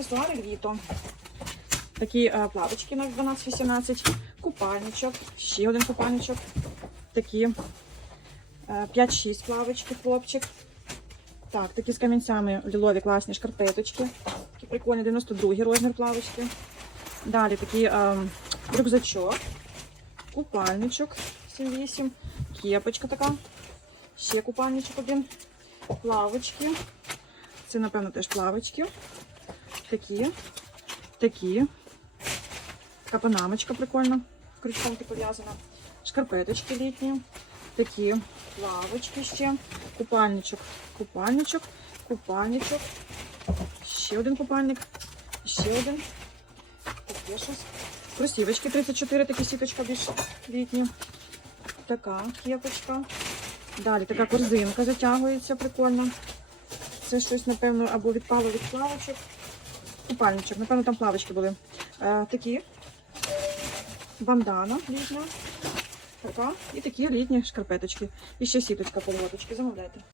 аксесуари літо. Такі е, плавочки на 12-18, купальничок, ще один купальничок. Такі е, 5-6 плавочки, хлопчик. Так, такі з камінцями лілові класні шкарпеточки. Такі прикольні, 92 розмір плавочки. Далі такий е, рюкзачок, купальничок 7-8, кепочка така. Ще купальничок один, плавочки. Це, напевно, теж плавочки. Такі, такі. Така панамочка прикольна, крючком ти пов'язана. Шкарпеточки літні. Такі плавочки ще. Купальничок, купальничок, купальничок. Ще один купальник. Ще один. Таке щось. Кросівочки 34, такі сіточка більш літні. Така кепочка. Далі така корзинка затягується прикольно. Це щось, напевно, або відпало від плавочок. Купальничок, напевно, там плавочки були. Е, такі. Бандана літня. Така. І такі літні шкарпеточки. І ще сіточка колготочки. Замовляйте.